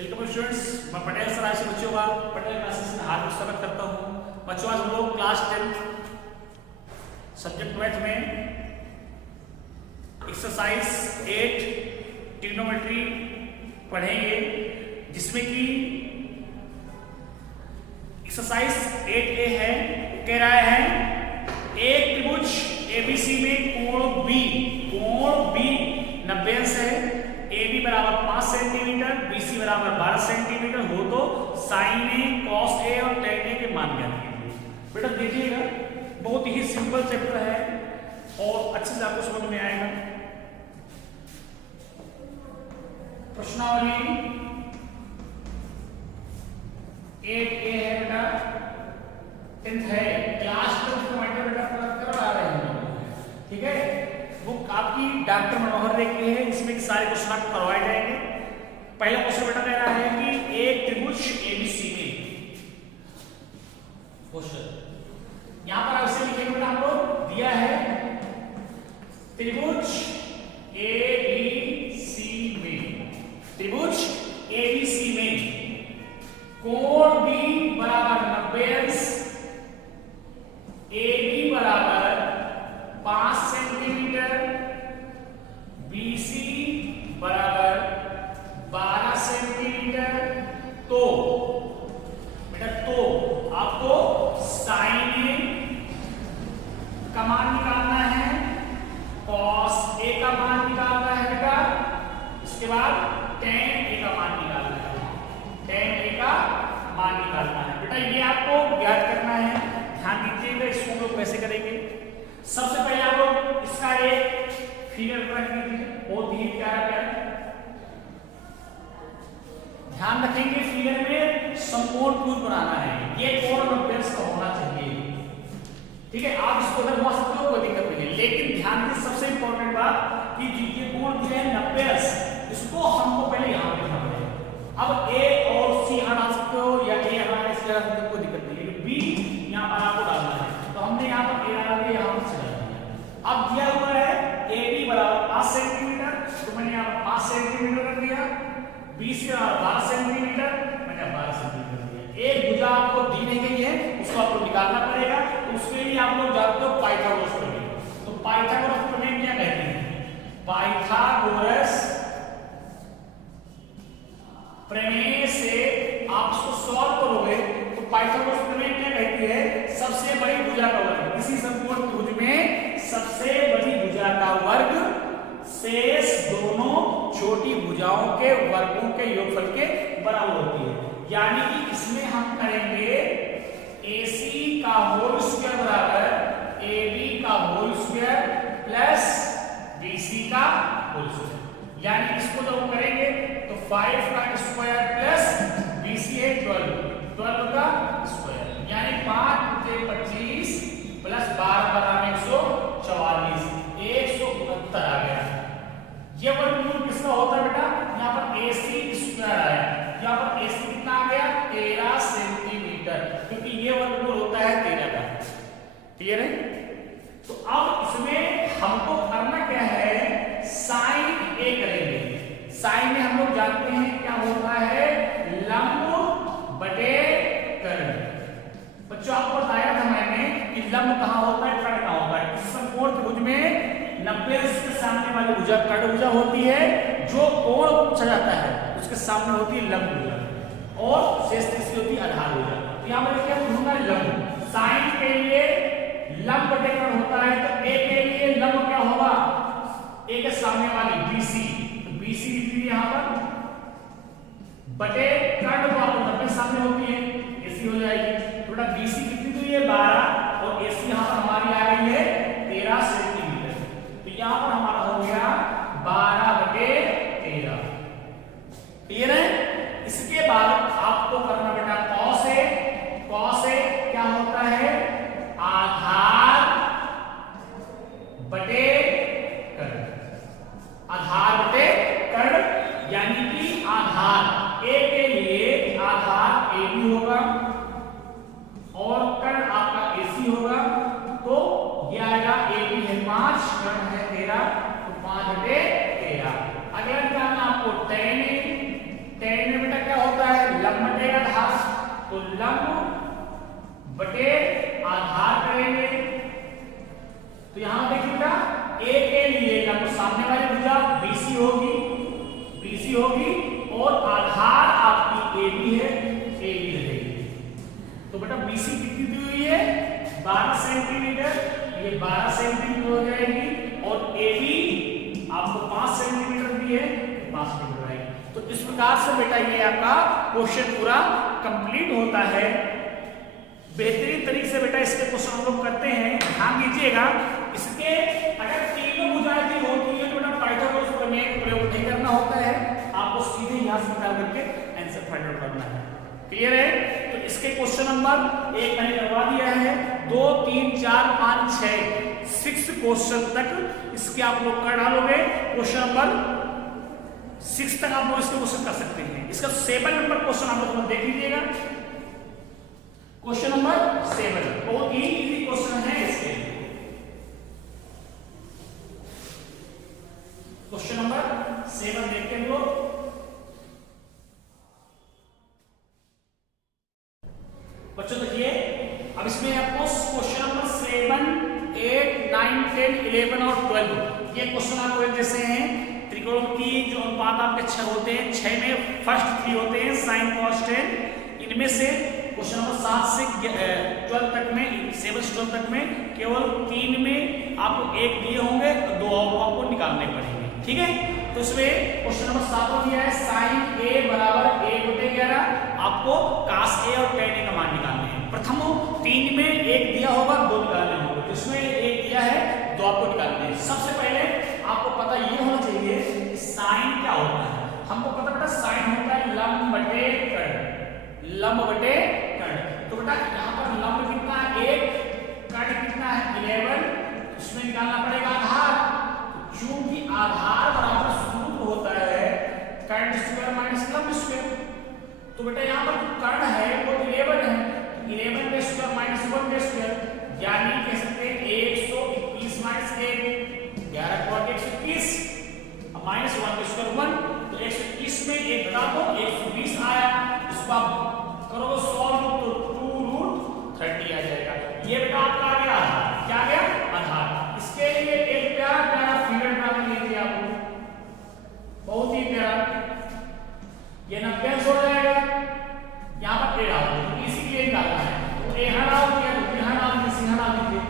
Welcome students, मैं Patel sir आज से बच्चों का पटेल क्लासेस में हार्दिक स्वागत करता हूं। बच्चों आज हम लोग क्लास 10 सब्जेक्ट मैथ में एक्सरसाइज 8 ट्रिग्नोमेट्री पढ़ेंगे, जिसमें कि एक्सरसाइज 8A है। कह रहा है एक त्रिभुज ABC में कोण B 90 अंश है, AB बराबर 5 सेंटीमीटर, BC बराबर 12 सेंटीमीटर हो तो साइन ए, कॉस ए और टेन ए के मान ज्ञात कीजिए। बेटा देखिएगा, बहुत ही सिंपल चैप्टर है और अच्छे से आपको समझ में आएगा। प्रश्नावली 8A है बेटा, 10th है, क्लास 10 का बेटा करवा रहे हैं, ठीक है। बुक आपकी डॉक्टर मनोहर रे की है, इसमें सारे क्वेश्चन आपको करवाए जाएंगे। पहला क्वेश्चन बेटा कह रहा है कि एक त्रिभुज ABC में क्वेश्चन यहां पर आपसे लिखेंगे बेटा, हम लोग दिया है त्रिभुज ABC में, त्रिभुज ABC में कोण B बराबर 90 अंश, AB बराबर 5 सेंटीमीटर, BC बराबर 12 सेंटीमीटर। तो बेटा आपको साइन ए का मान निकालना है, कॉस ए का मान निकालना है बेटा, इसके बाद टेन ए का मान निकालना है, टेन ए का मान निकालना है बेटा। ये आपको ज्ञात करना है, ध्यान दीजिएगा। इसको लोग कैसे करेंगे, सबसे पहले आप लोग इसका एक फिगर रख लीजिए, बहुत ही प्यारा प्यारा ध्यान रखेंगे। फिगर में समकोण त्रिभुज बनाना है, ये कोण 90 अंश का होना चाहिए, ठीक है। आप इसको अगर घुमा सकते हो कोई दिक्कत नहीं है, लेकिन ध्यान दीजिए सबसे इंपॉर्टेंट बात कि ये कोण जो है 90 अंश, इसको हमको पहले यहां पे लिखना पड़ेगा। अब ए और सी हटा सकते हो या ए हटा इस तरह से कोई दिक्कत नहीं है, बी यहां पर आपको डालना है, तो हमने यहां पर ए डाल दिया, यहां पर सी डाल दिया। अब दिया हुआ है AB बराबर 5 सेंटीमीटर, तो मैंने यहां पर 5 सेंटीमीटर रख दिया, BC बराबर 12 सेंटीमीटर, मैंने 12 सेंटीमीटर दिया। एक भुजा आपको दी नहीं गई है, उसको आपको निकालना पड़ेगा, तो उसके लिए आप लोग जानते हो पाइथागोरस प्रमेय। तो पाइथागोरस प्रमेय क्या कहते हैं, पाइथागोरस प्रमेय से आप इसको सॉल्व करोगे तो पाइथागोरस प्रमेय क्या कहती है, सबसे बड़ी भुजा का वर्ग, किसी समकोण त्रिभुज में सबसे बड़ी भुजा का वर्ग शेष दोनों छोटी भुजाओं के वर्गों के योगफल के बराबर होती है। यानी कि इसमें हम करेंगे AC का होल स्क्वायर बराबर AB का होल स्क्वायर प्लस BC का होल स्क्वायर। यानी इसको जब हम करेंगे तो 5 का स्क्वायर प्लस BC है 12 का स्क्वायर, यानी 5 × 25 प्लस 12 बराबर 144, 169 आ गया। ये वर्गमूल किसका होता है बेटा, यहाँ पर AC स्क्वायर आया, यहाँ पर AC कितना आ गया 13 सेंटीमीटर, क्योंकि ये वर्गमूल होता है 13 का। क्लियर है। तो अब इसमें हमको करना क्या है, साइन ए करेंगे। साइन में हम लोग जानते हैं क्या होता है, लंब बटे कर्ण। बच्चों आपको बताया था मैंने कि लंब कहां होता है, कर्ण कहां होता है। इस समकोण त्रिभुज में 90 अंश के सामने वाली भुजा कर्ण भुजा होती है, जो कोण सजाता है उसके सामने होती है लंब भुजा, और शेष इसकी होती है आधार भुजा। तो यहां पर क्या ढूंढना है, लंब। साइन के लिए लंब बटे कर्ण होता है, तो ए के लिए लंब क्या होगा, ए के सामने वाली BC, तो BC लिखिए यहां पर, बटे कर्ण को आपको 90 सामने होती है, AC हो जाएगी। तो बेटा BC कितनी तो ये 12 और AC यहां पर हमारी आ गई है 13 सेंटीमीटर, तो यहां पर हमारा हो गया 12/13। क्लियर है। इसके बाद आपको करना बेटा cos A। cos A क्या होता है, आधार बटे कर्ण, आधार बटे कर्ण, यानी कि आधार A के लिए आधार AB होगा और कर्ण आपका AC होगा, तो ये आएगा AB है 5, कर्ण है 13, तो 5/13। अगला निकालना आपको tan A, तो लंब बटे आधार करेंगे। तो यहां देखिएगा ए के लिए लंब सामने वाली भुजा BC होगी और आधार आपकी AB है, AB रहेगी। तो बेटा BC कितनी दी हुई है 12 सेंटीमीटर, ये 12 सेंटीमीटर हो जाएगी और AB आपको 5 सेंटीमीटर दी है, 5 सेंटीमीटर आएगी। तो इस प्रकार से बेटा ये आपका क्वेश्चन पूरा कंप्लीट होता है। बेहतरीन तरीके से बेटा इसके क्वेश्चन हम लोग करते हैं। ध्यान दीजिएगा, इसके अगर तीनों भुजाएं दी होती है तो बेटा पाइथागोरस प्रमेय का प्रयोग नहीं करना होता है, आपको सीधे यहां से निकाल करके आंसर फाइंड आउट करना है। क्लियर है? तो इसके क्वेश्चन नंबर 1 मैंने करवा दिया है, 2 3 4 5 6 क्वेश्चन तक इसके आप लोग कर डालोगे। क्वेश्चन नंबर 6 तक आप लोग इसके क्वेश्चन कर सकते हैं। इसका 7 नंबर क्वेश्चन आप लोग देख लीजिएगा। क्वेश्चन नंबर 7 बहुत ही इजी क्वेश्चन है। इसके क्वेश्चन नंबर 7 देखते हैं लोग। बच्चों देखिए, अब इसमें आपको क्वेश्चन नंबर 7 8 9 10 11 और 12 ये क्वेश्चन आपको एक जैसे हैं। त्रिकोणमिति जो अनुपात आपके 6 होते हैं, 6 में फर्स्ट 3 होते हैं sin cos tan। इनमें से क्वेश्चन नंबर 7 से 12 तक में 7 से 12 तक में केवल 3 में आपको 1 दिए होंगे तो 2 आपको निकालने पड़ेंगे। ठीक है, तो इसमें क्वेश्चन नंबर 7 में दिया है sin a बराबर 1/11, आपको cos a और tan a का मान निकालने हैं। प्रथम 3 में 1 दिया होगा, 2 निकालने होंगे, तो इसमें 1 दिया है, 2 आपको निकालने हैं। सबसे पहले आपको पता ये होना चाहिए कि sin क्या होता है। हमको पता बेटा sin होता है लंब बटे कर्ण, लंब बटे कर्ण। तो बेटा यहाँ पर लंब कितना है 1, कर्ण कितना है 11, इसमें निकालना पड़ेगा आधार। चूंकि आधार बराबर सूत्र होता है कर्ण स्क्वायर माइनस लंब स्क्वायर, तो बेटा यहाँ पर कर्ण है वो 11 है, 11 का स्क्वायर माइनस 1 का स्क्वायर, यानी कह सकते हैं 121 माइनस 1, 11 को 121 माइनस 1 का स्क्वायर 1, तो 121 में 1 घटा दो 120 आया। इसको आप करो सॉल्व तो 2√30 आ जाएगा। ये बेटा आपका आ गया आधार। क्या आ गया आधार। इसके लिए एक प्यारा प्यारा फिगर बना लीजिए आपको, बहुत ही प्यारा। ये 90 हो जाएगा, यहाँ पर ए डाल दो, इसीलिए डालना है। तो ए यहाँ डाल दिया, तो यहाँ डाल दिया, यहाँ डाल दीजिए।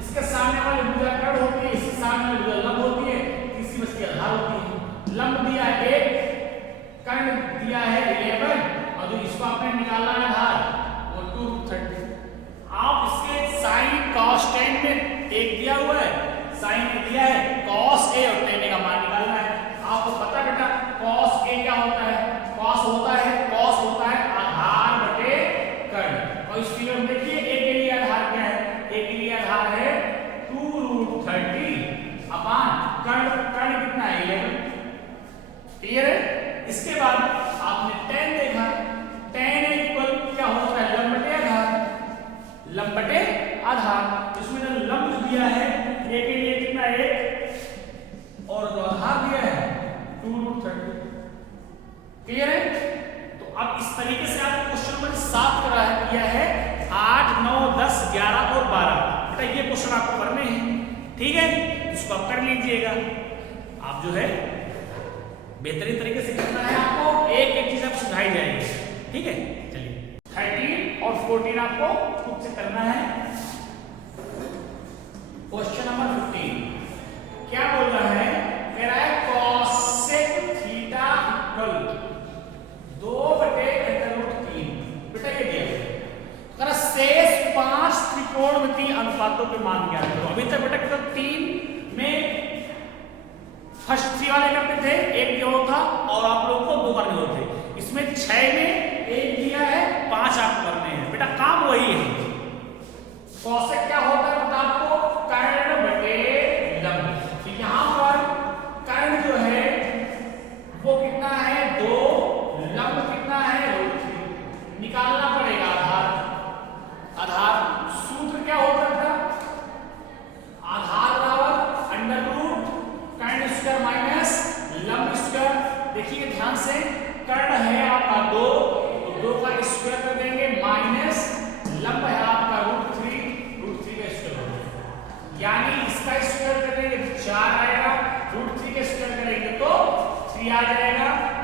इसके सामने वाली भुजा कर्ण होती है, इसके सामने वाली भुजा लंब होती है, तीसरी बचती आधार होती है। लंब दिया है 1, कर्ण दिया है 11 और जो इसको आपने निकालना है आधार वो 230। आप इसके sin cos tan में 1 दिया हुआ है, sin दिया है, cos a और tan का मान निकालना है। आपको पता बेटा cos a क्या होता है, cos होता है आधार बटे कर्ण। और इस फिगर में देखिए a के लिए आधार क्या है, a के लिए आधार है 2√30 अपान कर्ण कितना है 11। क्लियर है? इसके बाद आपने tan देखा, tan इक्वल क्या होता है लंब बटे आधार, लंब बटे आधार। इसमें जो लंब दिया है a के लिए कितना 1 और जो आधार दिया है 2√30। क्लियर है? तो अब इस तरीके से आप क्वेश्चन नंबर 7 करा किया है, 8 9 10 11 और 12 बेटा ये क्वेश्चन आपको करने हैं। ठीक है, इसको आप कर लीजिएगा। आप जो है बेहतरीन तरीके से करना है, आपको एक एक चीज आप सुझाई जाएगी। ठीक है, चलिए 13 और 14 आपको खुद से करना है। क्वेश्चन नंबर 15 क्या बोल रहा है, कह रहा है cosec थीटा इक्वल 2/√3। बेटा ये दिया है, शेष 5 त्रिकोणमितीय अनुपातों के मान ज्ञात करो। अभी तक बेटा केवल 3 में फर्स्ट 3 वाले करते थे, 1 जो था और आप लोगों को 2 करने होते। इसमें 6 में 1 दिया है, 5 आप करने हैं। बेटा काम वही है,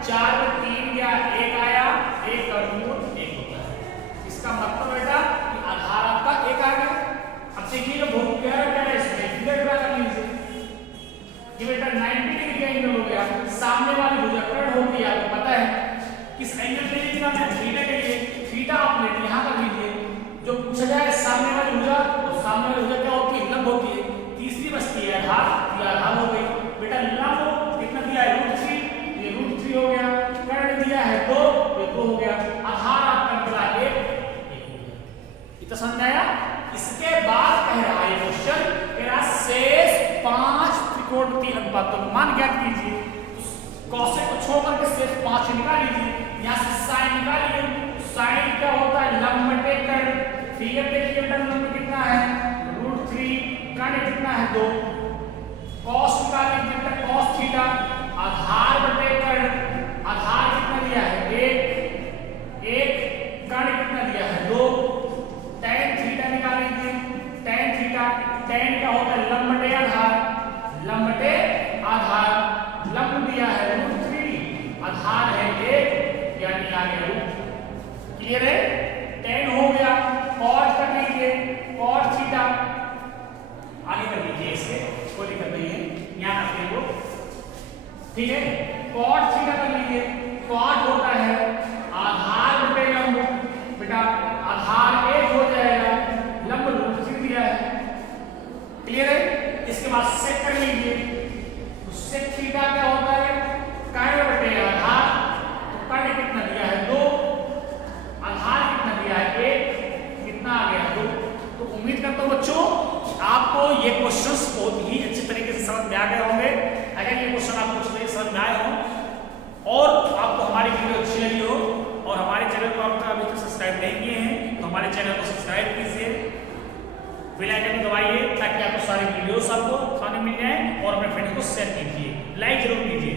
4 में 3 गया, 1 आया, 1 का रूट 1 होता है। इसका मतलब बेटा कि आधार आपका 1 आ गया। अब देखिए भूमिति क्या है इसमें फिगर ड्रा कर लीजिए कि बेटा 90 डिग्री का एंगल हो गया, सामने वाली भुजा कर्ण होगी, आपको पता है किस एंगल पे लिखना है, थीटा के लिए थीटा आप लेट यहां कर लीजिए। जो पूछा जाए सामने वाली भुजा, तो सामने वाली भुजा क्या होती है, लंब होती है। तीसरी बचती है आधार, ये आधार हो गई बेटा। लंब कितना दिया है, √3, ये √3 हो गया। कर्ण दिया है 2, ये 2 हो गया। आधार आपका निकला 1 हो गया। इतना समझ आया। इसके बाद कह रहा है क्वेश्चन, कह रहा शेष 5 त्रिकोणमितीय अनुपातों का मान ज्ञात कीजिए। कौशिक को छोड़ करके शेष 5 निकाल लीजिए। यहाँ से साइन निकालिए, साइन क्या होता है, लंब बटे कर्ण। फिगर देखिए बेटा लंब कितना है, √3, कर्ण कितना है 2। कॉस निकालिए बेटा, कॉस थीटा, आधार बटे कर्ण, आधार कितना दिया है 1, कर्ण कितना दिया है 2। tan थीटा निकाल लीजिए, tan थीटा, tan क्या होता है, लंब बटे आधार, लंब बटे आधार। लंब दिया है √3, आधार है 1, यानी आ गया रूट। क्लियर है, tan हो गया। cos कर लीजिए, cos थीटा, आगे कर लीजिए, इसे कोई दिक्कत नहीं है, यहां रखिए वो, ठीक है। cos थीटा कर लीजिए, cos होता है आधार बटे लंब, बेटा आधार 1 हो जाएगा, लंब √3 दिया है। क्लियर है। इसके बाद sec कर लीजिए, तो sec थीटा क्या होता है, कर्ण बटे आधार, तो कर्ण कितना दिया है 2, आधार कितना दिया है 1, कितना आ गया 2। तो उम्मीद करता हूं बच्चों आपको ये क्वेश्चंस बहुत ही अच्छे तरीके से समझ में आ गए होंगे। अगर ये क्वेश्चन आपको अच्छे तरीके से समझ में आए हो और आपको हमारी वीडियो अच्छी लगी हो और हमारे चैनल को आप अभी तक सब्सक्राइब नहीं किए हैं तो हमारे चैनल को सब्सक्राइब कीजिए, बेल आइकन दबाइए ताकि आपको सारी वीडियोस आपको सामने मिल जाए और अपने फ्रेंड्स को शेयर कीजिए, लाइक जरूर कीजिए।